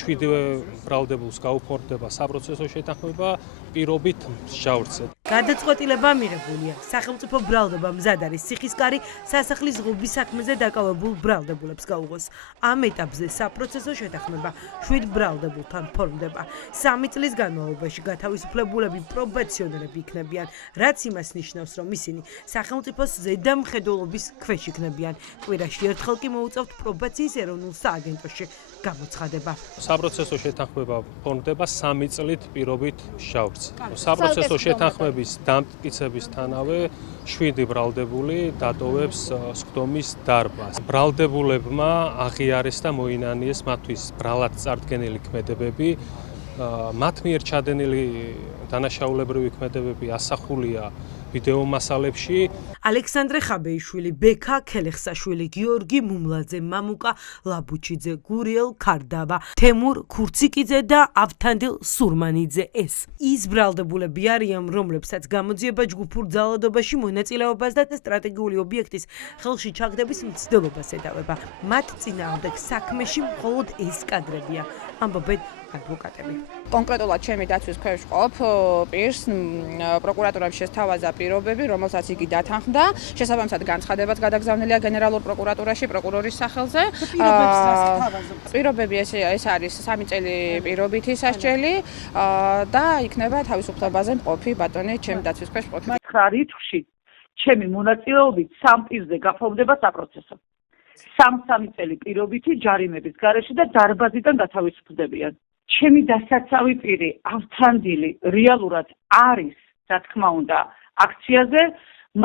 შვიდივე ბრალდებულს გაუფორმდება საპროცესო შეთანხმება პირობით მსჯავრზე. გადაწყვეტილება მიღებულია. სახელმწიფო ბრალდება მზად არის ციხისკარი სასახლის ღობის საქმეზე დაკავებულ ბრალდებულებს გაუღოს. ამ ეტაპზე საპროცესო შეთანხმება 7 ბრალდებულთან ფორმდება. 3 წლის განმავლობაში გათავისუფლებულები პრობაციონერები იქნებიან, რაც იმას ნიშნავს, რომ ისინი სახელმწიფოს ზედამხედველობის ქვეშ იქნებიან. კვირაში ერთხელ კი მოუწევთ პრობაციის ეროვნულ სააგენტოში გამოცხადება. საპროცესო შეთანხმება ფორმდება 3 წლით პირობით მსჯავრს. საპროცესო შეთანხმების დამტკიცებისთანავე 7 ბრალდებული დატოვებს სხდომის დარბაზს. ბრალდებულებმა აღიარეს და მოინანიეს მათთვის ბრალად წარდგენილი ქმედებები. მათ მიერ ჩადენილი დანაშაულებრივი ქმედებები ასახულია ვიდეო მასალებში. ალექსანდრე ხაბეიშვილი, ბექა ქელეხსაშვილი, გიორგი მუმლაძე, მამუკა ლაბუჩიძე, გურიელ ქარდავა, თემურ ქურციკიძე და ავთანდილ სურმანიძე ეს ის ბრალდებულები არიან, რომლებსაც გამოძიება ჯგუფურ ძალადობაში მონაწილეობას და სტრატეგიული ობიექტის ხელში ჩაგდების მცდელობას ედავება. მათ წინააღმდეგ საქმეში მხოლოდ ეს კადრებია, ამბობენ ადვოკატები. კონკრეტულად ჩემი დაცვის ქვეშ ყოფ პირს პროკურატურამ შესთავაზა პირობები, რომელსაც იგი დათანხმდა. შესაბამისად განცხადებაც გადაგზავნილია გენერალურ პროკურატურაში პროკურორის სახელზე. პირობები ეს არის 3 წელი პირობითი სასჯელი და იქნება თავისუფლებაზე მყოფი ბატონი ჩემი დაცვის ქვეშ ყოფი. 9 რიცხვში ჩემი მონაწილეობით 3 პირზე გაფორმდება საპროცესო. 3 წელი პირობითი ჯარიმების გარეშე და დარბაზიდან გათავისუფლდებიან. ჩემი დასაცავი პირი ავთანდილი რეალურად არის, რა თქმა უნდა, აქციაზე,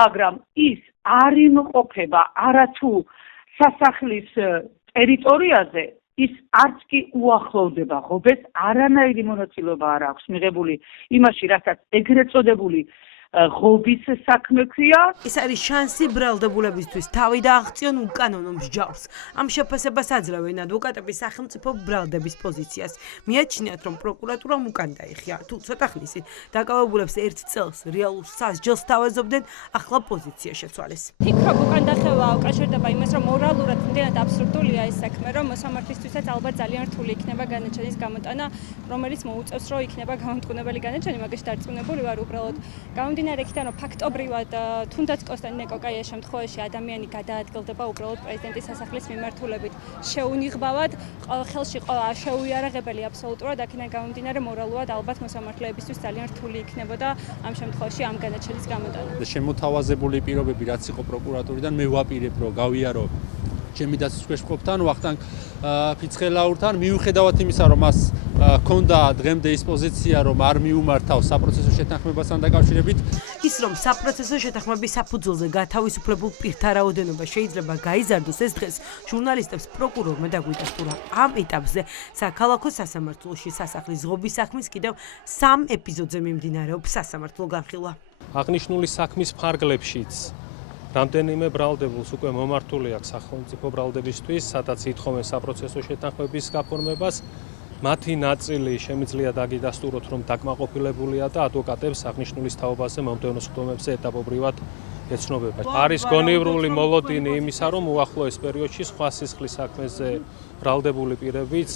მაგრამ ის არ იმყოფება არათუ სასახლის ტერიტორიაზე, ის არც კი უახლოვდება ღობეს, არანაირი მონაწილეობა არ აქვს მიღებული იმაში, რასაც ეგრეთ წოდებული ღობის საქმე ქვია. ეს არის შანსი ბრალდებულებისთვის თავი დააღწიონ უკანონო მსჯავრს. ამ შეფასებას აძლევენ ადვოკატები სახელმწიფო ბრალდების პოზიციას. მიაჩნიათ, რომ პროკურატურამ უკან დაიხია. თუ ცოტა ხნისით დაკავებულებს 1 წელს რეალურ სასჯელს თავაზობდნენ, ახლა პოზიცია შეცვალეს. ფიქრობ, უკან დახევა უკავშირდება იმას, რომ მორალურად იმდენად აბსურდულია ეს საქმე, რომ მოსამართლისთვისაც ალბათ ძალიან რთული იქნება განაჩენის გამოტანა, რომელიც მოუწევს, რომ იქნება გამომტყუნებელი განაჩენი, მაგაში დარწმუნებული ვარ უბრალოდ. გამომდინარე იქიდან, რომ ფაქტობრივად თუნდაც კონსტანტინე კოკაიას შემთხვევაში ადამიანი გადაადგილდება უბრალოდ პრეზიდენტის სასახლის მიმართულებით. შეუნიღბავად, ხელში ყოლა შეუიარაღებელი აბსოლუტურად, აქედან გამომდინარე მორალურად ალბათ მოსამართლეებისთვის ძალიან რთული იქნებოდა ამ შემთხვევაში ამ განაჩენის გამოტანა. შემოთავაზებული პირობები რაც იყო პროკურატურიდან, მე ვაპირებ, რომ გავიარო ჩემი დაცვის ქვეშ მყოფთან, ვახტანგ ფიცხელაურთან, მიუხედავად იმისა, რომ მას ჰქონდა დღემდე ის პოზიცია, რომ არ მიუმართავს საპროცესო შეთანხმებასთან დაკავშირებით. ის რომ საპროცესო შეთანხმების საფუძველზე გათავისუფლებულ პირთა რაოდენობა შეიძლება გაიზარდოს, ეს დღეს ჟურნალისტებს პროკურორმა დაგვიტა, თუ ამ ეტაპზე საქალაქო სასამართლოში სასახლის ღობის საქმის კიდევ 3 ეპიზოდზე მიმდინარეობს სასამართლო განხილვა. აღნიშნული საქმის ფარგლებშიც რამდენიმე ბრალდებულს უკვე მომართული აქვს სახელმწიფო ბრალდებისთვის, სადაც ითხოვენ საპროცესო შეთანხმების გაფორმებას. მათი ნაწილი შემიძლია დაგიდასტუროთ, რომ დაკმაყოფილებულია და ადვოკატებს აღნიშნულის თაობაზე მომდევნო სხდომებზე ეტაპობრივად ეცნობება. არის გონივრული მოლოდინი იმისა, რომ უახლოეს პერიოდში სხვა სისხლის საქმეზე ბრალდებული პირებიც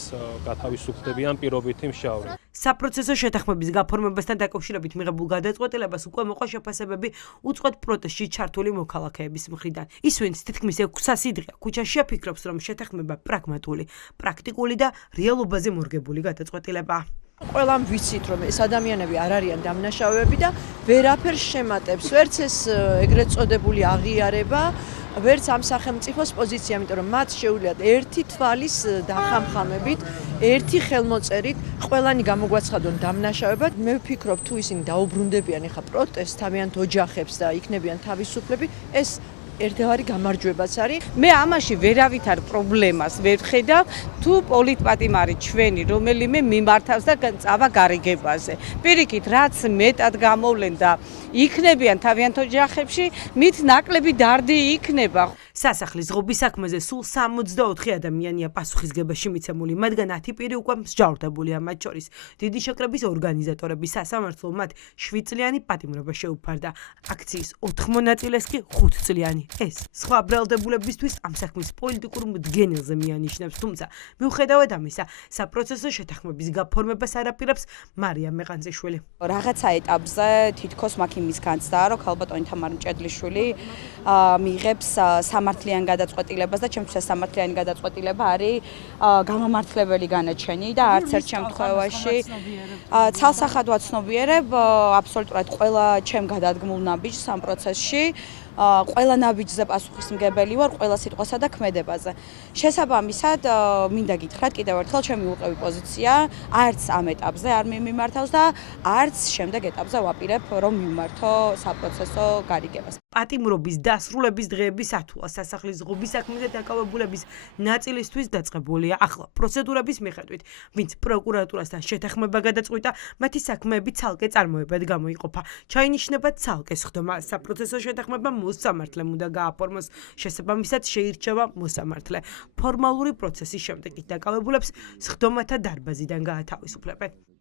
გათავისუფლდებიან პირობითი მსჯავრით. საპროცესო შეთანხმების გაფორმებასთან დაკავშირებით მიღებულ გადაწყვეტილებას უკვე მოყვა შეფასებები უწყვეტ პროტესტში ჩართული მოქალაქეების მხრიდან. ის ვინც თითქმის 600 დღეა ქუჩაშია, ფიქრობს, რომ შეთანხმება პრაგმატული, პრაქტიკული და რეალობაზე მორგებული გადაწყვეტილებაა. ყველამ ვიცით, რომ ეს ადამიანები არ არიან დამნაშავეები და ვერაფერს შემატებს, ვერც ეს ეგრეთ წოდებული აღიარება, ვერც ამ სახელმწიფოს პოზიცია, იმიტომ რომ მათ შეუძლიათ ერთი თვალის დახამხამებით, ერთი ხელმოწერით ყველანი გამოგვაცხადონ დამნაშავებად. მე ვფიქრობ, თუ ისინი დაუბრუნდებიან ახლა პროტესტს, თავიანთ ოჯახებს და იქნებიან თავისუფლები, ეს ერთევარი გამარჯვებაც არის. მე ამაში ვერავითარ პრობლემას ვერ ვხედავ, თუ პოლიტპატიმარი ჩვენი რომელიმე მიმართავს და წავა გარიგებაზე. პირიქით, რაც მეტად გამოვლენ და იქნებიან თავიანთ ოჯახებში, მით ნაკლები დარდი იქნება. სასახლის ღობის საქმეზე სულ 64 ადამიანია პასუხისგებაში მიცემული, მათგან 10 პირი უკვე მსჯავრდებულია, მათ შორის დიდი შეკრების ორგანიზატორები. სასამართლომ მათ 7 წლიანი პატიმრობა შეუფარდა. აქციის 4 მონაწილეს კი 5 წლიანი. ეს სხვა ბრალდებულებისთვის ამ საქმის პოლიტიკურ მდგენელზე მიანიშნებს, თუმცა მიუხედავად ამისა, საპროცესო შეთანხმების გაფორმებას არაპირებს მარია მეყანძიშვილი. რაღაცა ეტაპზე თითქოს მაქვს იმის განცდა, რომ ქალბატონი თამარ მჭედლიშვილი მიიღებს სამართლიან გადაწყვეტილებას და ჩემთვის სამართლიანი გადაწყვეტილება არის გამამართლებელი განაჩენი და არც ერთ შემთხვევაში ცალსახად ვაცნობიერებ აბსოლუტურად ყველა ჩემ გადადგმულ ნაბიჯს ამ პროცესში. ყველა ნაბიჯზე პასუხისმგებელი ვარ ყველა სიტყვასა და ქმედებაზე. შესაბამისად, მინდა გითხრათ კიდევ ერთხელ ჩემი უყევი პოზიცია არც ამ ეტაპზე არ მიმართავს და არც შემდეგ ეტაპზე ვაპირებ რომ მიმართო საპროცესო გარიგებას. პატიმრობის დასრულების დღეების ათვლა სასახლის ღობის საქმეზე დაკავებულების ნაწილისთვის დაწყებულია. ახლა პროცედურების მიხედვით, ვინც პროკურატურასთან შეთანხმება გადაწყვიტა, მათი საქმეები ცალკე წარმოებად გამოიყოფა. ჩაინიშნება ცალკე სხდომა. საპროცესო შეთანხმება მოსამართლემ უნდა გააფორმოს, შესაბამისად შეირჩევა მოსამართლე. ფორმალური პროცესის შემდეგ დაკავებულებს სხდომათა დარბაზიდან გაათავისუფლებენ.